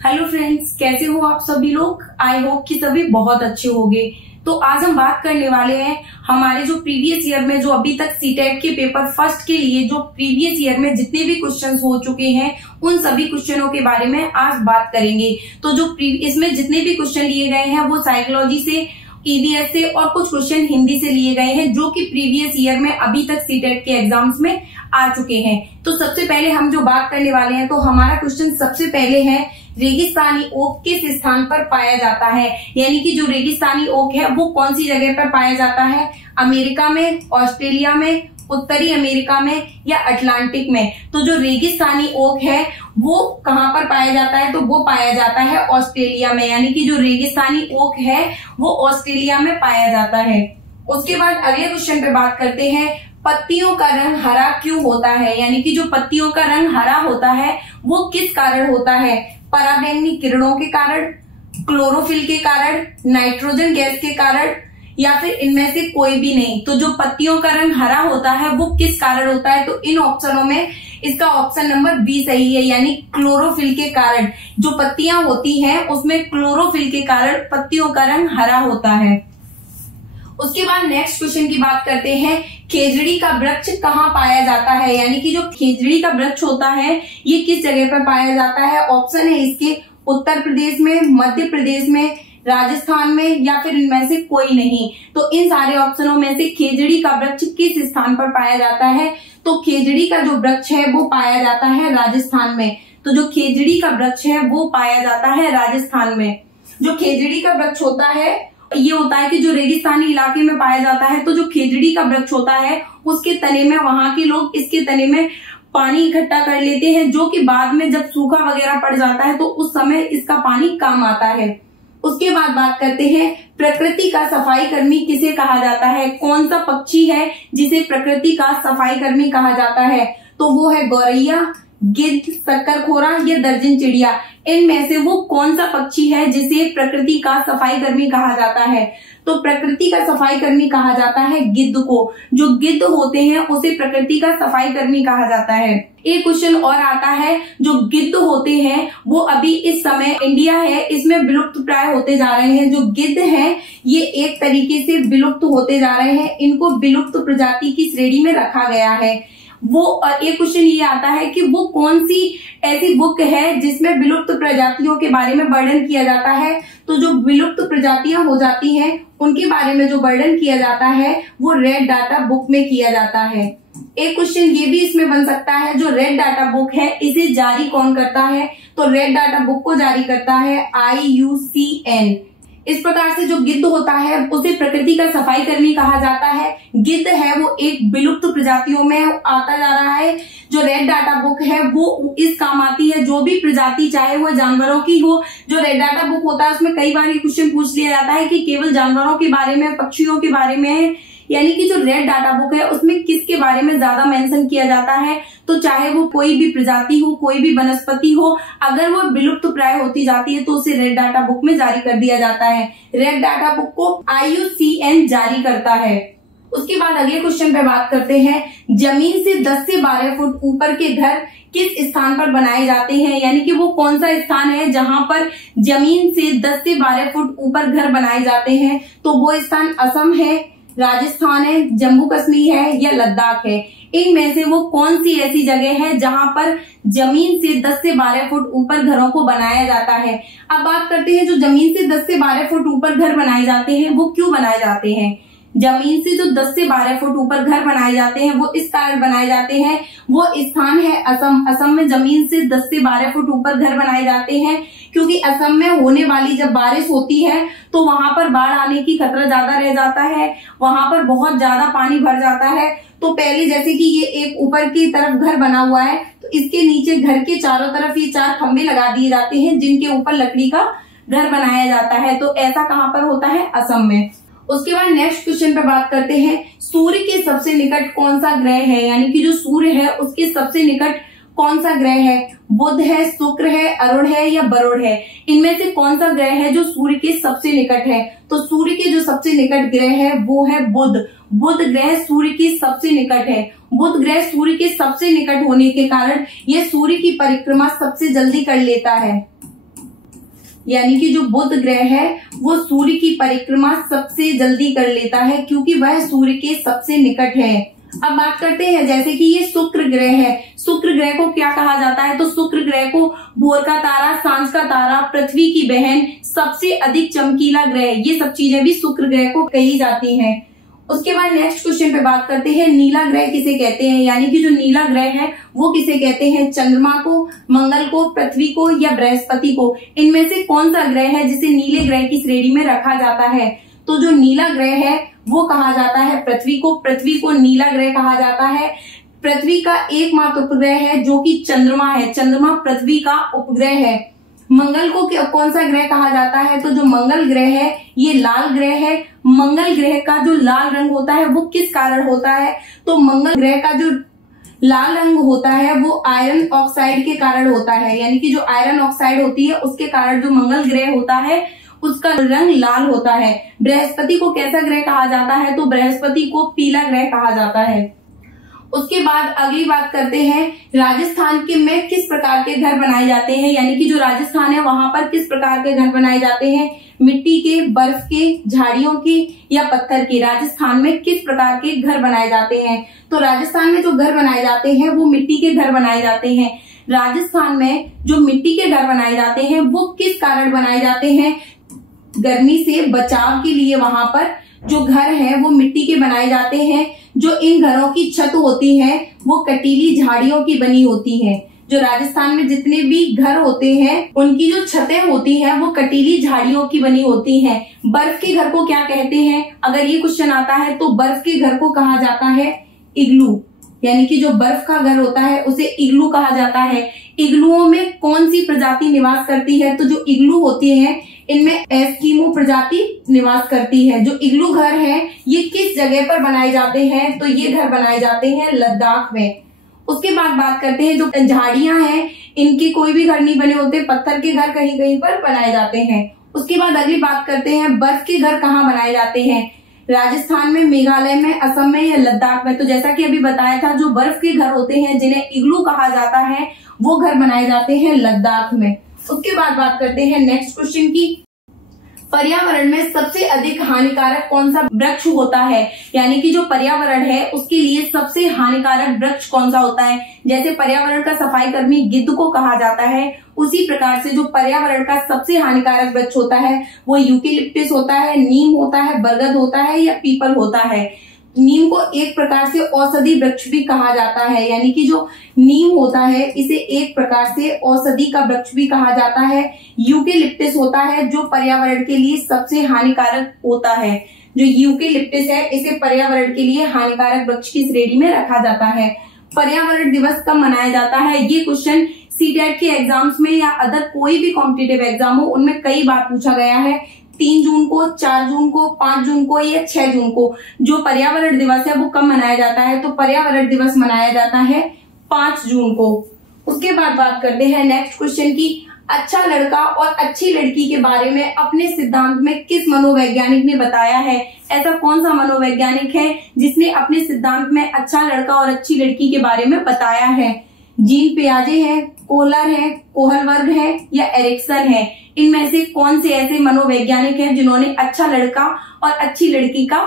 Hello friends, कैसे हो आप सभी लोग। आई होप कि सभी बहुत अच्छे होंगे। तो आज हम बात करने वाले हैं हमारे जो प्रीवियस ईयर में जो अभी तक सीटेट के पेपर फर्स्ट के लिए जो प्रीवियस ईयर में जितने भी क्वेश्चंस हो चुके हैं उन सभी क्वेश्चनों के बारे में आज बात करेंगे। तो जो इसमें जितने भी क्वेश्चन लिए गए हैं वो साइकोलॉजी से, ईवीएस से और कुछ क्वेश्चन हिंदी से लिए गए हैं जो कि प्रीवियस ईयर में अभी तक सीटेट के एग्जाम्स में आ चुके हैं। तो सबसे पहले हम जो बात करने वाले हैं तो हमारा क्वेश्चन सबसे पहले है रेगिस्तानी ओक किस स्थान पर पाया जाता है, यानी कि जो रेगिस्तानी ओक है वो कौन सी जगह पर पाया जाता है, अमेरिका में, ऑस्ट्रेलिया में, उत्तरी अमेरिका में या अटलांटिक में। तो जो रेगिस्तानी ओक है वो कहाँ पर पाया जाता है, तो वो पाया जाता है ऑस्ट्रेलिया में, यानी कि जो रेगिस्तानी ओक है वो ऑस्ट्रेलिया में पाया जाता है। उसके बाद अगले क्वेश्चन पे बात करते हैं, पत्तियों का रंग हरा क्यों होता है, यानी कि जो पत्तियों का रंग हरा होता है वो किस कारण होता है, पराबैंगनी किरणों के कारण, क्लोरोफिल के कारण, नाइट्रोजन गैस के कारण या फिर इनमें से कोई भी नहीं। तो जो पत्तियों का रंग हरा होता है वो किस कारण होता है, तो इन ऑप्शनों में इसका ऑप्शन नंबर बी सही है, यानी क्लोरोफिल के कारण। जो पत्तियां होती हैं उसमें क्लोरोफिल के कारण पत्तियों का रंग हरा होता है। उसके बाद नेक्स्ट क्वेश्चन की बात करते हैं, खेजड़ी का वृक्ष कहाँ पाया जाता है, यानी कि जो खेजड़ी का वृक्ष होता है ये किस जगह पर पाया जाता है। ऑप्शन है इसके उत्तर प्रदेश में, मध्य प्रदेश में, राजस्थान में या फिर इनमें से कोई नहीं। तो इन सारे ऑप्शनों में से खेजड़ी का वृक्ष किस स्थान पर पाया जाता है, तो खेजड़ी का जो वृक्ष है वो पाया जाता है राजस्थान में। तो जो खेजड़ी का वृक्ष है वो पाया जाता है राजस्थान में। जो खेजड़ी का वृक्ष होता है ये होता है कि जो रेगिस्तानी इलाके में पाया जाता है, तो जो खेजड़ी का वृक्ष होता है उसके तने में वहां के लोग इसके तने में पानी इकट्ठा कर लेते हैं, जो कि बाद में जब सूखा वगैरह पड़ जाता है तो उस समय इसका पानी काम आता है। उसके बाद बात करते हैं, प्रकृति का सफाई कर्मी किसे कहा जाता है, कौन सा पक्षी है जिसे प्रकृति का सफाई कर्मी कहा जाता है, तो वो है गौरैया, गिद्ध, शक्करखोरा या दर्जन चिड़िया। इनमें से वो कौन सा पक्षी है जिसे प्रकृति का सफाई कर्मी कहा जाता है, तो प्रकृति का सफाई कर्मी कहा जाता है गिद्ध को। जो गिद्ध होते हैं उसे प्रकृति का सफाई कर्मी कहा जाता है। एक क्वेश्चन और आता है, जो गिद्ध होते हैं वो अभी इस समय इंडिया है इसमें विलुप्त प्राय होते जा रहे हैं। जो गिद्ध हैं ये एक तरीके से विलुप्त होते जा रहे हैं, इनको विलुप्त प्रजाति की श्रेणी में रखा गया है। वो एक क्वेश्चन ये आता है कि वो कौन सी ऐसी बुक है जिसमें विलुप्त प्रजातियों के बारे में वर्णन किया जाता है, तो जो विलुप्त प्रजातियां हो जाती हैं उनके बारे में जो वर्णन किया जाता है वो रेड डाटा बुक में किया जाता है। एक क्वेश्चन ये भी इसमें बन सकता है, जो रेड डाटा बुक है इसे जारी कौन करता है, तो रेड डाटा बुक को जारी करता है IUCN। इस प्रकार से जो गिद्ध होता है उसे प्रकृति का सफाई कर्मी कहा जाता है। गिद्ध है वो एक विलुप्त प्रजातियों में आता जा रहा है। जो रेड डाटा बुक है वो इस काम आती है, जो भी प्रजाति चाहे वो जानवरों की हो। जो रेड डाटा बुक होता है उसमें कई बार ये क्वेश्चन पूछ लिया जाता है कि केवल जानवरों के बारे में, पक्षियों के बारे में है, यानी कि जो रेड डाटा बुक है उसमें किसके बारे में ज्यादा मेंशन किया जाता है, तो चाहे वो कोई भी प्रजाति हो, कोई भी वनस्पति हो, अगर वो विलुप्त प्राय होती जाती है तो उसे रेड डाटा बुक में जारी कर दिया जाता है। रेड डाटा बुक को IUCN जारी करता है। उसके बाद अगले क्वेश्चन पे बात करते हैं, जमीन से 10 से 12 फुट ऊपर के घर किस स्थान पर बनाए जाते हैं, यानी कि वो कौन सा स्थान है जहां पर जमीन से 10 से 12 फुट ऊपर घर बनाए जाते हैं, तो वो स्थान असम है, राजस्थान है, जम्मू कश्मीर है या लद्दाख है। इनमें से वो कौन सी ऐसी जगह है जहां पर जमीन से 10 से 12 फुट ऊपर घरों को बनाया जाता है। अब बात करते हैं, जो जमीन से 10 से 12 फुट ऊपर घर बनाए जाते हैं वो क्यों बनाए जाते हैं। जमीन से जो 10 से 12 फुट ऊपर घर बनाए जाते हैं वो इस कारण बनाए जाते हैं, वो स्थान है असम। असम में जमीन से 10 से 12 फुट ऊपर घर बनाए जाते हैं क्योंकि असम में होने वाली जब बारिश होती है तो वहां पर बाढ़ आने की खतरा ज्यादा रह जाता है, वहां पर बहुत ज्यादा पानी भर जाता है। तो पहले जैसे कि ये एक ऊपर की तरफ घर बना हुआ है तो इसके नीचे घर के चारों तरफ ये 4 खंभे लगा दिए जाते हैं जिनके ऊपर लकड़ी का घर बनाया जाता है। तो ऐसा कहाँ पर होता है, असम में। उसके बाद नेक्स्ट क्वेश्चन पे बात करते हैं, सूर्य के सबसे निकट कौन सा ग्रह है, यानी कि जो सूर्य है उसके सबसे निकट कौन सा ग्रह है, बुध है, शुक्र है, अरुण है या वरुण है। इनमें से कौन सा ग्रह है जो सूर्य के सबसे निकट है, तो सूर्य के जो सबसे निकट ग्रह है वो है बुध। बुध ग्रह सूर्य के सबसे निकट है। बुध ग्रह सूर्य के सबसे निकट होने के कारण ये सूर्य की परिक्रमा सबसे जल्दी कर लेता है। यानी कि जो बुध ग्रह है वो सूर्य की परिक्रमा सबसे जल्दी कर लेता है क्योंकि वह सूर्य के सबसे निकट है। अब बात करते हैं जैसे कि ये शुक्र ग्रह है। शुक्र ग्रह को क्या कहा जाता है? तो शुक्र ग्रह को भोर का तारा, सांझ का तारा, पृथ्वी की बहन, सबसे अधिक चमकीला ग्रह, ये सब चीजें भी शुक्र ग्रह को कही जाती हैं। उसके बाद नेक्स्ट क्वेश्चन पे बात करते हैं, नीला ग्रह किसे कहते हैं? यानी कि जो नीला ग्रह है वो किसे कहते हैं? चंद्रमा को, मंगल को, पृथ्वी को या बृहस्पति को? इनमें से कौन सा ग्रह है जिसे नीले ग्रह की श्रेणी में रखा जाता है? तो जो नीला ग्रह है वो कहा जाता है पृथ्वी को। पृथ्वी को नीला ग्रह कहा जाता है। पृथ्वी का एकमात्र उपग्रह है जो कि चंद्रमा है। चंद्रमा पृथ्वी का उपग्रह है। मंगल को कौन सा ग्रह कहा जाता है? तो जो मंगल ग्रह है ये लाल ग्रह है। मंगल ग्रह का जो लाल रंग होता है वो किस कारण होता है? तो मंगल ग्रह का जो लाल रंग होता है वो आयरन ऑक्साइड के कारण होता है। यानी कि जो आयरन ऑक्साइड होती है उसके कारण जो मंगल ग्रह होता है उसका रंग लाल होता है। बृहस्पति को कैसा ग्रह कहा जाता है? तो बृहस्पति को पीला ग्रह कहा जाता है। उसके बाद अगली बात करते हैं, राजस्थान के में किस प्रकार के घर बनाए जाते हैं? यानी कि जो राजस्थान है वहां पर किस प्रकार के घर बनाए जाते हैं? मिट्टी के, बर्फ के, झाड़ियों के या पत्थर के? राजस्थान में किस प्रकार के घर बनाए जाते हैं? तो राजस्थान में जो घर बनाए जाते हैं वो मिट्टी के घर बनाए जाते हैं। राजस्थान में जो मिट्टी के घर बनाए जाते हैं वो किस कारण बनाए जाते हैं? गर्मी से बचाव के लिए वहां पर जो घर है वो मिट्टी के बनाए जाते हैं। जो इन घरों की छत होती है वो कटीली झाड़ियों की बनी होती है। जो राजस्थान में जितने भी घर होते हैं उनकी जो छतें होती हैं वो कटीली झाड़ियों की बनी होती हैं। बर्फ के घर को क्या कहते हैं? अगर ये क्वेश्चन आता है तो बर्फ के घर को कहा जाता है इग्लू। यानी कि जो बर्फ का घर होता है उसे इग्लू कहा जाता है। इग्लुओं में कौन सी प्रजाति निवास करती है? तो जो इग्लू होती है इनमें एस्किमो प्रजाति निवास करती है। जो इग्लू घर है ये किस जगह पर बनाए जाते हैं? तो ये घर बनाए जाते हैं लद्दाख में। उसके बाद बात करते हैं, जो झाड़ियां हैं इनके कोई भी घर नहीं बने होते, पत्थर के घर कहीं कहीं पर बनाए जाते हैं। उसके बाद अगली बात करते हैं, बर्फ के घर कहाँ बनाए जाते हैं? राजस्थान में, मेघालय में, असम में या लद्दाख में? तो जैसा कि अभी बताया था, जो बर्फ के घर होते हैं जिन्हें इग्लू कहा जाता है वो घर बनाए जाते हैं लद्दाख में। उसके बाद बात करते हैं नेक्स्ट क्वेश्चन की, पर्यावरण में सबसे अधिक हानिकारक कौन सा वृक्ष होता है? यानी कि जो पर्यावरण है उसके लिए सबसे हानिकारक वृक्ष कौन सा होता है? जैसे पर्यावरण का सफाई कर्मी गिद्ध को कहा जाता है, उसी प्रकार से जो पर्यावरण का सबसे हानिकारक वृक्ष होता है वो यूकेलिप्टस होता है, नीम होता है, बरगद होता है या पीपल होता है। नीम को एक प्रकार से औषधि वृक्ष भी कहा जाता है। यानी कि जो नीम होता है इसे एक प्रकार से औषधि का वृक्ष भी कहा जाता है। यूकेलिप्टस होता है जो पर्यावरण के लिए सबसे हानिकारक होता है। जो यूकेलिप्टस है इसे पर्यावरण के लिए हानिकारक वृक्ष की श्रेणी में रखा जाता है। पर्यावरण दिवस कब मनाया जाता है? ये क्वेश्चन सीटेट के एग्जाम्स में या अदर कोई भी कॉम्पिटिटिव एग्जाम हो उनमें कई बार पूछा गया है। 3 जून को, 4 जून को, 5 जून को या 6 जून को जो पर्यावरण दिवस है वो कब मनाया जाता है? तो पर्यावरण दिवस मनाया जाता है 5 जून को। उसके बाद बात करते हैं नेक्स्ट क्वेश्चन की, अच्छा लड़का और अच्छी लड़की के बारे में अपने सिद्धांत में किस मनोवैज्ञानिक ने बताया है? ऐसा कौन सा मनोवैज्ञानिक है जिसने अपने सिद्धांत में अच्छा लड़का और अच्छी लड़की के बारे में बताया है? जीन पियाजे है, कोहलर है, कोहलबर्ग है या एरिक्सन है? इनमें से कौन से ऐसे मनोवैज्ञानिक हैं जिन्होंने अच्छा लड़का और अच्छी लड़की का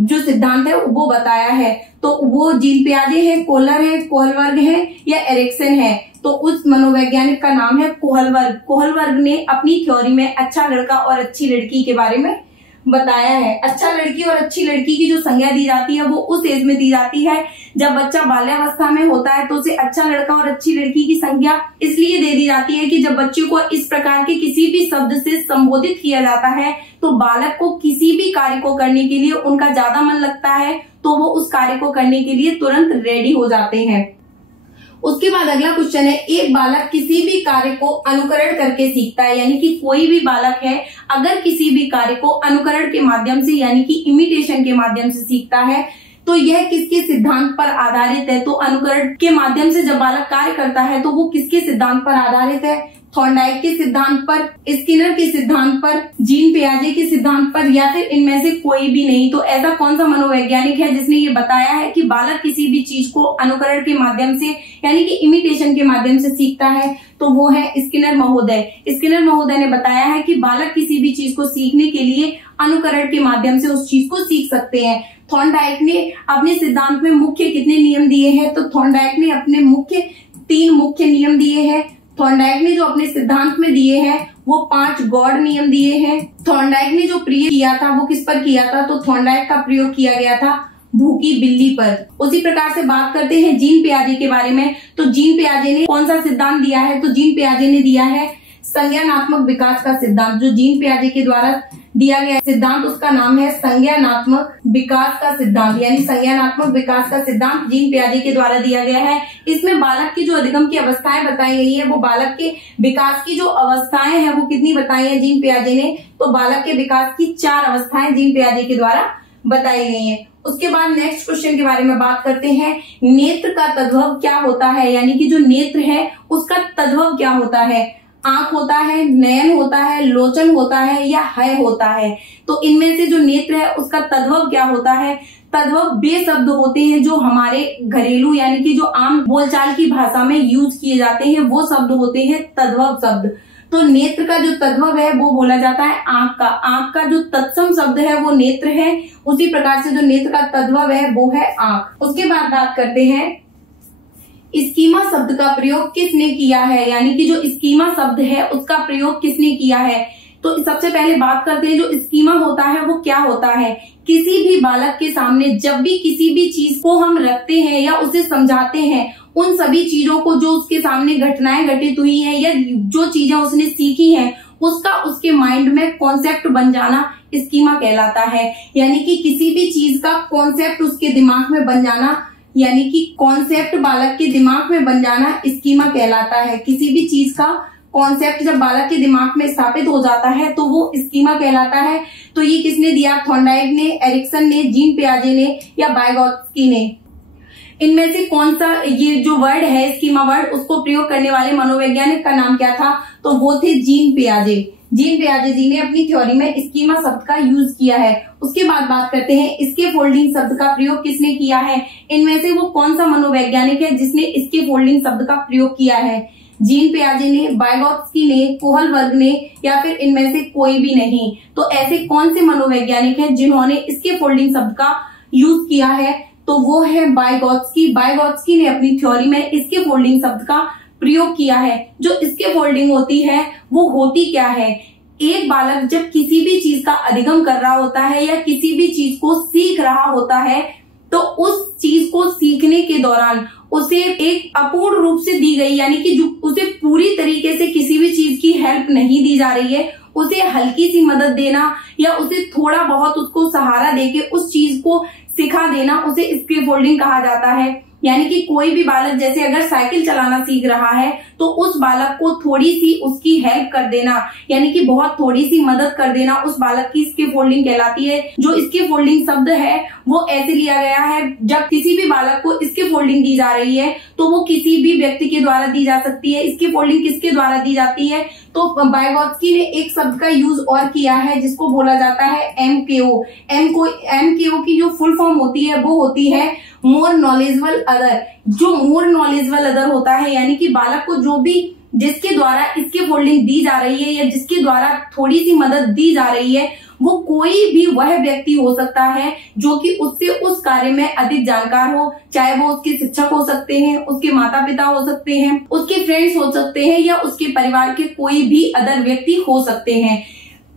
जो सिद्धांत है वो बताया है? तो वो जीन पियाजे है, कोहलर है, कोहलबर्ग है या एरिक्सन है? तो उस मनोवैज्ञानिक का नाम है कोहलबर्ग। कोहलबर्ग ने अपनी थ्योरी में अच्छा लड़का और अच्छी लड़की के बारे में बताया है। अच्छा लड़की और अच्छी लड़की की जो संज्ञा दी जाती है वो उस एज में दी जाती है जब बच्चा बाल्यावस्था में होता है, तो उसे अच्छा लड़का और अच्छी लड़की की संज्ञा इसलिए दे दी जाती है कि जब बच्चे को इस प्रकार के किसी भी शब्द से संबोधित किया जाता है तो बालक को किसी भी कार्य को करने के लिए उनका ज्यादा मन लगता है, तो वो उस कार्य को करने के लिए तुरंत रेडी हो जाते हैं। उसके बाद अगला क्वेश्चन है, एक बालक किसी भी कार्य को अनुकरण करके सीखता है। यानी कि कोई भी बालक है अगर किसी भी कार्य को अनुकरण के माध्यम से यानी कि इमिटेशन के माध्यम से सीखता है तो यह किसके सिद्धांत पर आधारित है? तो अनुकरण के माध्यम से जब बालक कार्य करता है तो वो किसके सिद्धांत पर आधारित है? थॉर्नडाइक के सिद्धांत पर, स्किनर के सिद्धांत पर, जीन पियाजे के सिद्धांत पर, या फिर इनमें से कोई भी नहीं? तो ऐसा कौन सा मनोवैज्ञानिक है जिसने ये बताया है कि बालक किसी भी चीज को अनुकरण के माध्यम से यानी कि इमिटेशन के माध्यम से सीखता है? तो वो है स्किनर महोदय। स्किनर महोदय ने बताया है कि बालक किसी भी चीज को सीखने के लिए अनुकरण के माध्यम से उस चीज को सीख सकते हैं। थॉर्नडाइक ने अपने सिद्धांत में मुख्य कितने नियम दिए हैं? तो थॉर्नडाइक ने अपने तीन मुख्य नियम दिए हैं। थॉर्नडाइक ने जो अपने सिद्धांत में दिए हैं वो 5 गॉड नियम दिए हैं। थॉर्नडाइक ने जो प्रयोग किया था वो किस पर किया था? तो थॉर्नडाइक का प्रयोग किया गया था भूखी बिल्ली पर। उसी प्रकार से बात करते हैं जीन पियाजे के बारे में। तो जीन पियाजे ने कौन सा सिद्धांत दिया है? तो जीन पियाजे ने दिया है संज्ञानात्मक विकास का सिद्धांत। जो जीन पियाजे के द्वारा दिया गया सिद्धांत उसका नाम है संज्ञानात्मक विकास का सिद्धांत, यानी संज्ञानात्मक विकास का सिद्धांत जीन पियाजे के द्वारा दिया गया है। इसमें बालक की जो अधिगम की अवस्थाएं बताई गई है, वो बालक के विकास की जो अवस्थाएं हैं वो कितनी बताई है जीन पियाजे ने? तो बालक के विकास की 4 अवस्थाएं जीन पियाजे के द्वारा बताई गई हैं। उसके बाद नेक्स्ट क्वेश्चन के बारे में बात करते हैं, नेत्र का तद्भव क्या होता है? यानी कि जो नेत्र है उसका तद्भव क्या होता है? आंख होता है, नयन होता है, लोचन होता है या हय होता है? तो इनमें से जो नेत्र है उसका तद्भव क्या होता है? तद्भव वे शब्द होते हैं जो हमारे घरेलू यानी कि जो आम बोलचाल की भाषा में यूज किए जाते हैं, वो शब्द होते हैं तद्भव शब्द। तो नेत्र का जो तद्भव है वो बोला जाता है आंख का। आंख का जो तत्सम शब्द है वो नेत्र है। उसी प्रकार से जो नेत्र का तद्भव है वो है आंख। उसके बाद बात करते हैं स्कीमा शब्द का प्रयोग किसने किया है? यानी कि जो स्कीमा शब्द है उसका प्रयोग किसने किया है? तो सबसे पहले बात करते हैं जो स्कीमा होता है वो क्या होता है? किसी भी बालक के सामने जब भी किसी भी चीज को हम रखते हैं या उसे समझाते हैं, उन सभी चीजों को जो उसके सामने घटनाएं घटित हुई है या जो चीजें उसने सीखी हैं उसका उसके माइंड में कॉन्सेप्ट बन जाना स्कीमा कहलाता है। यानी कि किसी भी चीज का कॉन्सेप्ट उसके दिमाग में बन जाना, यानी कि कॉन्सेप्ट बालक के दिमाग में बन जाना स्कीमा कहलाता है। किसी भी चीज का कॉन्सेप्ट जब बालक के दिमाग में स्थापित हो जाता है तो वो स्कीमा कहलाता है। तो ये किसने दिया? थॉर्नडाइक ने, एरिक्सन ने, जीन पियाजे ने या वाइगोत्स्की ने? इनमें से कौन सा ये जो वर्ड है स्कीमा वर्ड, उसको प्रयोग करने वाले मनोवैज्ञानिक का नाम क्या था? तो वो थे जीन पियाजे। जीन पियाजे जी ने अपनी थ्योरी में स्कीमा शब्द का यूज किया है। उसके बाद बात करते हैं स्कैफोल्डिंग शब्द का प्रयोग किसने किया है? इनमें से वो कौन सा मनोवैज्ञानिक है जिसने स्कैफोल्डिंग शब्द का प्रयोग किया है? जीन पियाजे ने, वाइगोत्स्की ने, कोहलबर्ग ने या फिर इनमें से कोई भी नहीं? तो ऐसे कौन से मनोवैज्ञानिक हैं जिन्होंने स्कैफोल्डिंग शब्द का यूज किया है? तो वो है वाइगोत्स्की। वाइगोत्स्की ने अपनी थ्योरी में स्कैफोल्डिंग शब्द का प्रयोग किया है। जो स्कैफोल्डिंग होती है वो होती क्या है? एक बालक जब किसी भी चीज का अधिगम कर रहा होता है या किसी भी चीज को सीख रहा होता है तो उस चीज को सीखने के दौरान उसे एक अपूर्ण रूप से दी गई यानी कि जो उसे पूरी तरीके से किसी भी चीज की हेल्प नहीं दी जा रही है, उसे हल्की सी मदद देना या उसे थोड़ा बहुत उसको सहारा देके उस चीज को सिखा देना, उसे स्कैफोल्डिंग कहा जाता है। यानी कि कोई भी बालक जैसे अगर साइकिल चलाना सीख रहा है तो उस बालक को थोड़ी सी उसकी हेल्प कर देना यानी कि बहुत थोड़ी सी मदद कर देना उस बालक की स्कैफोल्डिंग कहलाती है। जो स्कैफोल्डिंग शब्द है वो ऐसे लिया गया है, जब किसी भी बालक को स्कैफोल्डिंग दी जा रही है तो वो किसी भी व्यक्ति के द्वारा दी जा सकती है। स्कैफोल्डिंग किसके द्वारा दी जाती है? तो वाइगोत्स्की ने एक शब्द का यूज और किया है जिसको बोला जाता है एमकेओ। एमकेओ की जो फुल फॉर्म होती है वो होती है मोर नॉलेजेबल अदर। जो मोर नॉलेजेबल अदर होता है यानी कि बालक को जो भी जिसके द्वारा स्कैफोल्डिंग दी जा रही है या जिसके द्वारा थोड़ी सी मदद दी जा रही है वो कोई भी वह व्यक्ति हो सकता है जो कि उससे उस कार्य में अधिक जानकार हो, चाहे वो उसके शिक्षक हो सकते हैं, उसके माता पिता हो सकते हैं, उसके फ्रेंड्स हो सकते हैं या उसके परिवार के कोई भी अदर व्यक्ति हो सकते हैं।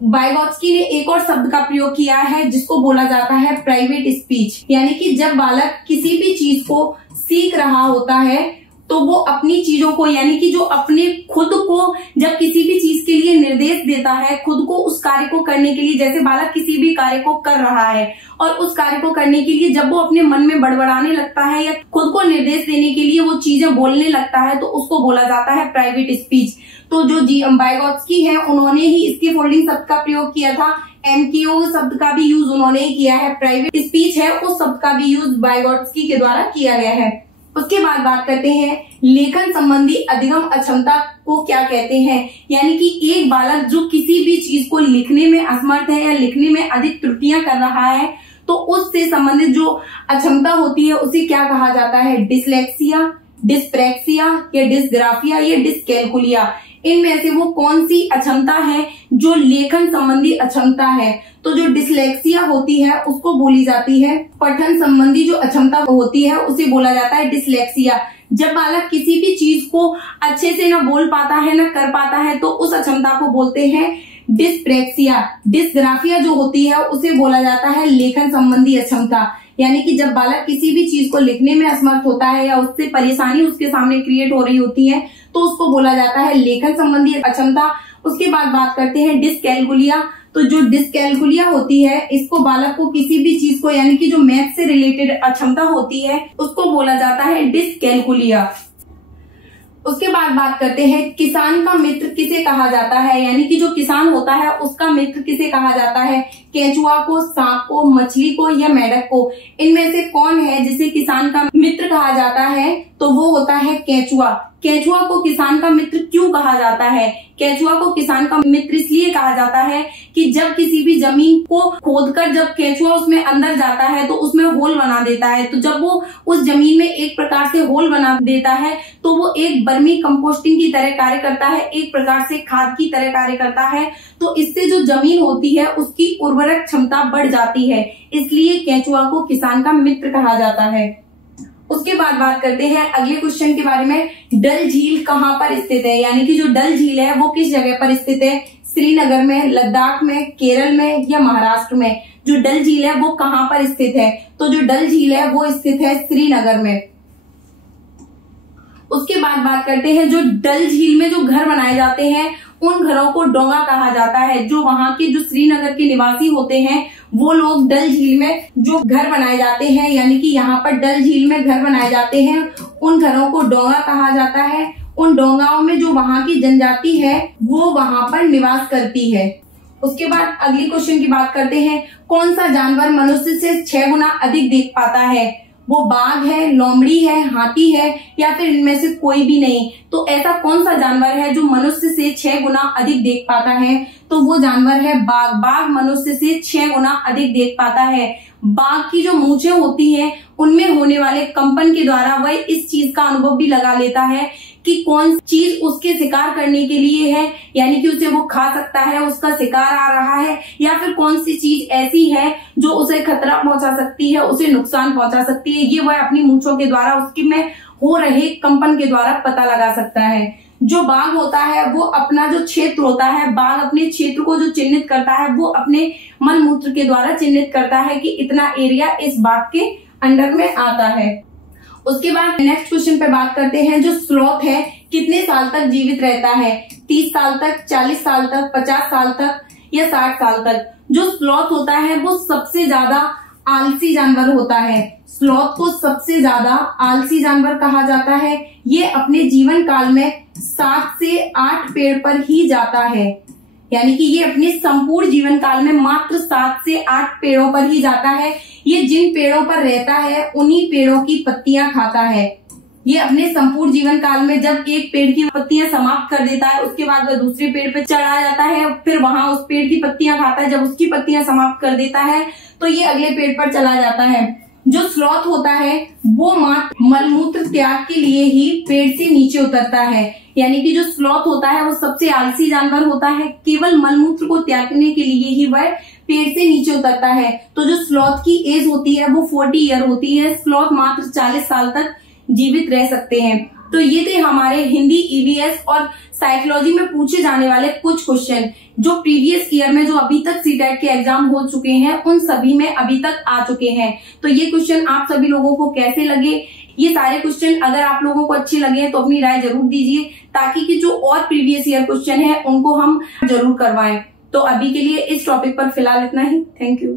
वाइगोत्स्की ने एक और शब्द का प्रयोग किया है जिसको बोला जाता है प्राइवेट स्पीच। यानी कि जब बालक किसी भी चीज को सीख रहा होता है तो वो अपनी चीजों को यानी कि जो अपने खुद को जब किसी भी चीज के लिए निर्देश देता है, खुद को उस कार्य को करने के लिए, जैसे बालक किसी भी कार्य को कर रहा है और उस कार्य को करने के लिए जब वो अपने मन में बड़बड़ाने लगता है या खुद को निर्देश देने के लिए वो चीजें बोलने लगता है तो उसको बोला जाता है प्राइवेट स्पीच। तो जो वाइगोत्स्की है उन्होंने ही स्कैफोल्डिंग शब्द का प्रयोग किया था। एमकेओ शब्द का भी यूज उन्होंने ही किया है। प्राइवेट स्पीच है उस शब्द का भी यूज वाइगोत्स्की के द्वारा किया गया है। उसके बाद बात करते हैं लेखन संबंधी अधिगम अक्षमता को क्या कहते हैं? यानी कि एक बालक जो किसी भी चीज को लिखने में असमर्थ है या लिखने में अधिक त्रुटियां कर रहा है, तो उससे संबंधित जो अक्षमता होती है उसे क्या कहा जाता है? डिसलेक्सिया, डिस्प्रैक्सिया या डिसग्राफिया या डिसकैलकुलिया। इनमें से वो कौन सी अक्षमता है जो लेखन संबंधी अक्षमता है? तो जो डिसलेक्सिया होती है उसको बोली जाती है पठन संबंधी जो अक्षमता होती है उसे बोला जाता है डिसलेक्सिया। जब बालक किसी भी चीज को अच्छे से न बोल पाता है न कर पाता है तो उस अक्षमता को बोलते हैं डिस्प्रैक्सिया। डिसग्राफिया जो होती है उसे बोला जाता है लेखन संबंधी अक्षमता। यानी कि जब बालक किसी भी चीज को लिखने में असमर्थ होता है या उससे परेशानी उसके सामने क्रिएट हो रही होती है तो उसको बोला जाता है लेखन संबंधी अक्षमता। उसके बाद बात करते हैं डिसकैलकुलिया। तो जो डिसकैलकुलिया होती है इसको बालक को किसी भी चीज को यानी कि जो मैथ से रिलेटेड अक्षमता होती है उसको बोला जाता है डिसकैलकुलिया। उसके बाद बात करते हैं किसान का मित्र किसे कहा जाता है? यानी कि जो किसान होता है उसका मित्र किसे कहा जाता है? केंचुआ को, सांप को, मछली को या मेढक को? इनमें से कौन है जिसे किसान का मित्र कहा जाता है? तो वो होता है केंचुआ। केंचुआ को किसान का मित्र क्यों कहा जाता है? केंचुआ को किसान का मित्र इसलिए कहा जाता है कि जब किसी भी जमीन को खोदकर जब केंचुआ उसमें अंदर जाता है तो उसमें होल बना देता है। तो जब वो उस जमीन में एक प्रकार से होल बना देता है तो वो एक वर्मी कंपोस्टिंग की तरह कार्य करता है, एक प्रकार से खाद की तरह कार्य करता है। तो इससे जो जमीन होती है उसकी उर्वरक क्षमता बढ़ जाती है, इसलिए केंचुआ को किसान का मित्र कहा जाता है। उसके बाद बात करते हैं अगले क्वेश्चन के बारे में। डल झील कहाँ पर स्थित है? यानी कि जो डल झील है वो किस जगह पर स्थित है? श्रीनगर में, लद्दाख में, केरल में या महाराष्ट्र में? जो डल झील है वो कहाँ पर स्थित है? तो जो डल झील है वो स्थित है श्रीनगर में। उसके बाद बात करते हैं जो डल झील में जो घर बनाए जाते हैं उन घरों को डोंगा कहा जाता है। जो वहां के जो श्रीनगर के निवासी होते हैं वो लोग डल झील में जो घर बनाए जाते हैं यानी कि यहाँ पर डल झील में घर बनाए जाते हैं उन घरों को डोंगा कहा जाता है। उन डोंगाओं में जो वहां की जनजाति है वो वहां पर निवास करती है। उसके बाद अगली क्वेश्चन की बात करते हैं। कौन सा जानवर मनुष्य से 6 गुना अधिक देख पाता है? वो बाघ है, लोमड़ी है, हाथी है या फिर इनमें से कोई भी नहीं? तो ऐसा कौन सा जानवर है जो मनुष्य से 6 गुना अधिक देख पाता है? तो वो जानवर है बाघ। बाघ मनुष्य से 6 गुना अधिक देख पाता है। बाघ की जो मूंछें होती हैं उनमें होने वाले कंपन के द्वारा वह इस चीज का अनुभव भी लगा लेता है कि कौन चीज उसके शिकार करने के लिए है, यानी कि उसे वो खा सकता है, उसका शिकार आ रहा है, या फिर कौन सी चीज ऐसी है जो उसे खतरा पहुंचा सकती है, उसे नुकसान पहुंचा सकती है। ये वह अपनी मूंछों के द्वारा उसके में हो रहे कंपन के द्वारा पता लगा सकता है। जो बाघ होता है वो अपना जो क्षेत्र होता है, बाघ अपने क्षेत्र को जो चिन्हित करता है वो अपने मल मूत्र के द्वारा चिन्हित करता है कि इतना एरिया इस बाघ के अंडर में आता है। उसके बाद नेक्स्ट क्वेश्चन पे बात करते हैं। जो स्लॉथ है कितने साल तक जीवित रहता है? 30 साल तक, 40 साल तक, 50 साल तक या 60 साल तक? जो स्लॉथ होता है वो सबसे ज्यादा आलसी जानवर होता है। स्लॉथ को सबसे ज्यादा आलसी जानवर कहा जाता है। ये अपने जीवन काल में 7 से 8 पेड़ पर ही जाता है, यानी कि ये अपने संपूर्ण जीवन काल में मात्र 7 से 8 पेड़ों पर ही जाता है। ये जिन पेड़ों पर रहता है उन्हीं पेड़ों की पत्तियां खाता है। ये अपने संपूर्ण जीवन काल में जब एक पेड़ की पत्तियां समाप्त कर देता है उसके बाद वह दूसरे पेड़ पर चढ़ा जाता है, फिर वहां उस पेड़ की पत्तियां खाता है। जब उसकी पत्तियां समाप्त कर देता है तो ये अगले पेड़ पर चला जाता है। जो स्लॉथ होता है वो मात्र मलमूत्र त्याग के लिए ही पेड़ से नीचे उतरता है, यानी कि जो स्लॉथ होता है वो सबसे आलसी जानवर होता है। केवल मलमूत्र को त्यागने के लिए ही वह पेड़ से नीचे उतरता है। तो जो स्लॉथ की एज होती है वो 40 ईयर होती है। स्लॉथ मात्र 40 साल तक जीवित रह सकते हैं। तो ये थे हमारे हिंदी, ईवीएस और साइकोलॉजी में पूछे जाने वाले कुछ क्वेश्चन जो प्रीवियस ईयर में जो अभी तक सीटेट के एग्जाम हो चुके हैं उन सभी में अभी तक आ चुके हैं। तो ये क्वेश्चन आप सभी लोगों को कैसे लगे? ये सारे क्वेश्चन अगर आप लोगों को अच्छे लगे तो अपनी राय जरूर दीजिए, ताकि कि जो और प्रीवियस ईयर क्वेश्चन है उनको हम जरूर करवाएं। तो अभी के लिए इस टॉपिक पर फिलहाल इतना ही। Thank you.